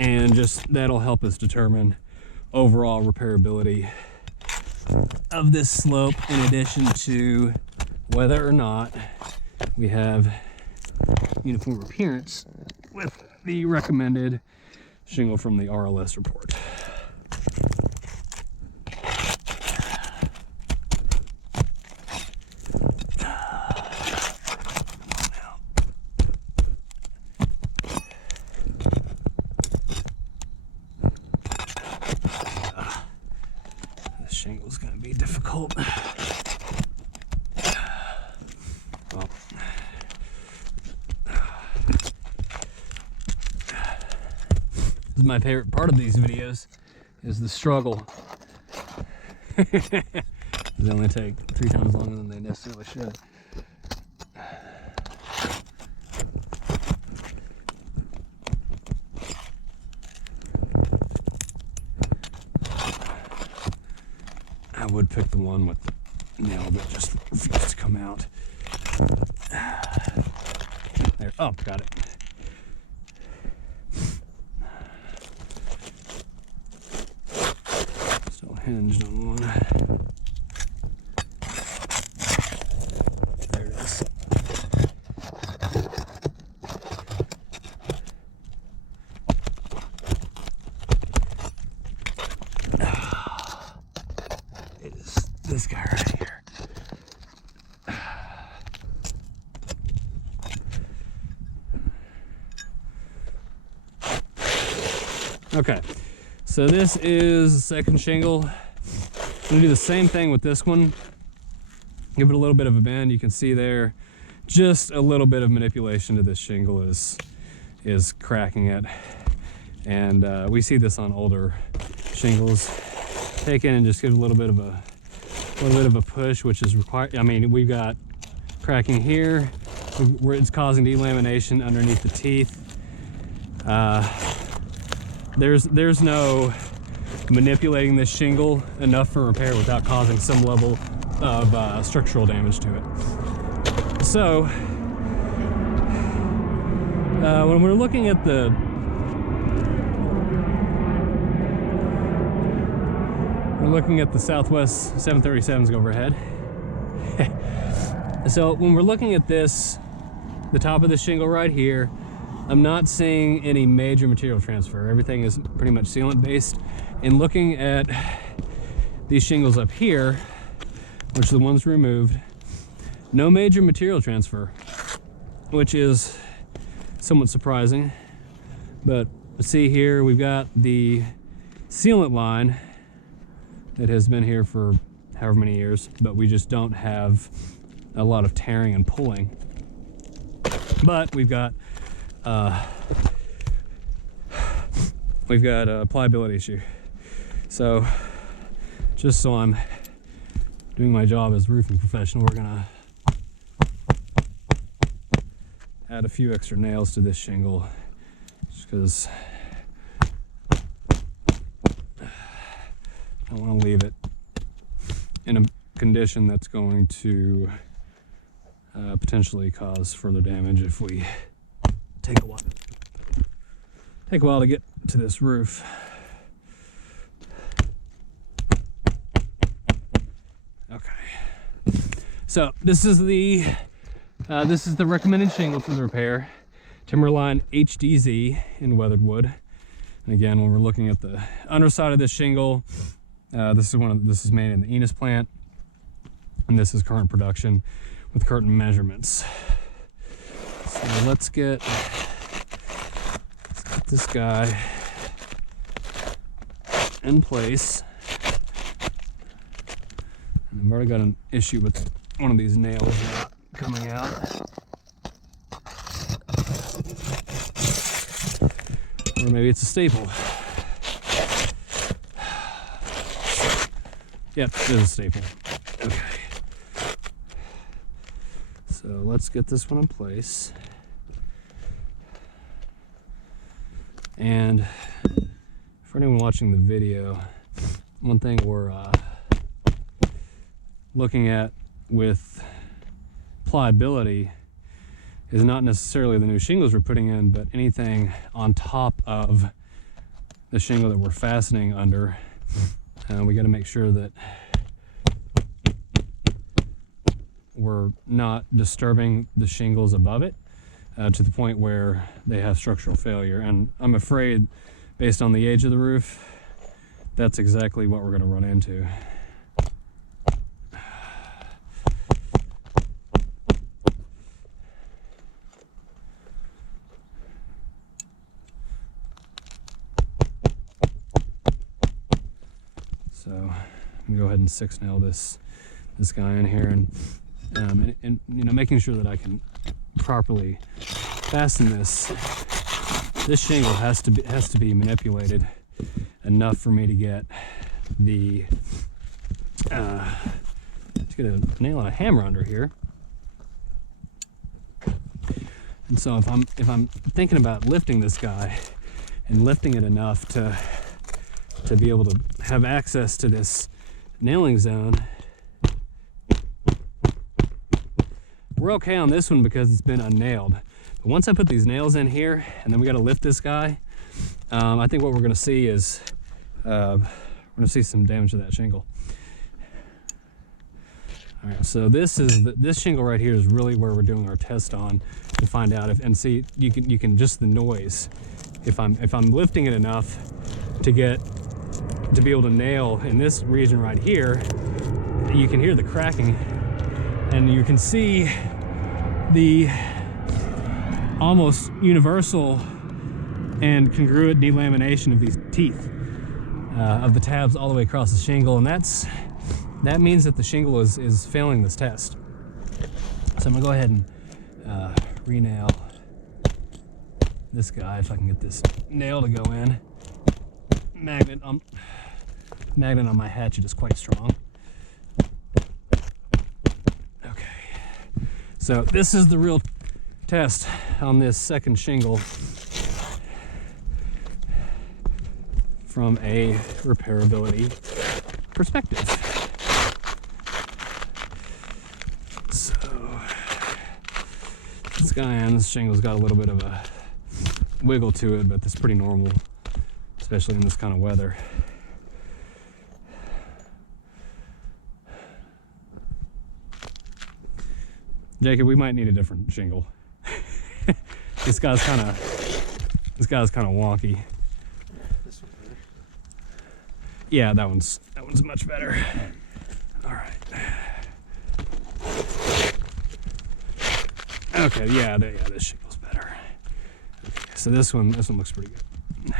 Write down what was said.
and just that'll help us determine overall repairability of this slope, in addition to whether or not we have uniform appearance with the recommended shingle from the RLS report. This shingle's going to be difficult. Well, this is my favorite part of these videos, is the struggle. They only take 3 times longer than they necessarily should. I would pick the one with the nail that just refused to come out. There, oh, got it. Still hinged on one. There it is. It is this guy right here. Okay, so this is the second shingle. I'm gonna do the same thing with this one. Give it a little bit of a bend. You can see there, just a little bit of manipulation to this shingle is cracking it. And we see this on older shingles. Take in and just give it a little bit of a push, which is required. I mean, we've got cracking here where it's causing delamination underneath the teeth. There's no manipulating this shingle enough for repair without causing some level of structural damage to it. So when we're looking at the Southwest 737s overhead. So when we're looking at this, the top of the shingle right here, I'm not seeing any major material transfer. Everything is pretty much sealant based. And looking at these shingles up here, which are the ones removed, no major material transfer, which is somewhat surprising. But see here, we've got the sealant line that has been here for however many years, but we just don't have a lot of tearing and pulling. But we've got a pliability issue. So just so I'm doing my job as a roofing professional, we're gonna add a few extra nails to this shingle, just because I don't want to leave it in a condition that's going to potentially cause further damage if we take a while to get to this roof. Okay, so this is the recommended shingle for the repair, Timberline HDZ in weathered wood. And again, when we're looking at the underside of this shingle, this is made in the Enos plant, and this is current production with current measurements. So let's get this guy in place. And I've already got an issue with one of these nails not coming out. Or maybe it's a staple. Yep, it is a staple. Okay. So let's get this one in place. And for anyone watching the video, one thing we're looking at with pliability is not necessarily the new shingles we're putting in, but anything on top of the shingle that we're fastening under. We got to make sure that we're not disturbing the shingles above it to the point where they have structural failure. And I'm afraid, based on the age of the roof, that's exactly what we're going to run into. So I'm gonna go ahead and 6-nail this guy in here, and you know, making sure that I can properly fasten this. This shingle has to be manipulated enough for me to get the to get a nail and a hammer under here. And so if I'm thinking about lifting this guy and lifting it enough to be able to have access to this nailing zone, we're okay on this one because it's been unnailed. But once I put these nails in here and then we got to lift this guy, I think what we're going to see is we're going to see some damage to that shingle. All right, so this shingle right here is really where we're doing our test on to find out if, and see, you can just the noise. If I'm lifting it enough to be able to nail in this region right here, you can hear the cracking, and you can see the almost universal and congruent delamination of these teeth of the tabs all the way across the shingle, and that means that the shingle is failing this test. So I'm gonna go ahead and re-nail this guy if I can get this nail to go in. Magnet on my hatchet is quite strong. Okay, so this is the real test on this second shingle from a repairability perspective. So this guy on this shingle's got a little bit of a wiggle to it, but that's pretty normal, especially in this kind of weather. Jacob, we might need a different shingle. This guy's kind of wonky. This one's better. Yeah, that one's much better. All right. Okay, yeah, this shingle's better. Okay, so this one looks pretty good.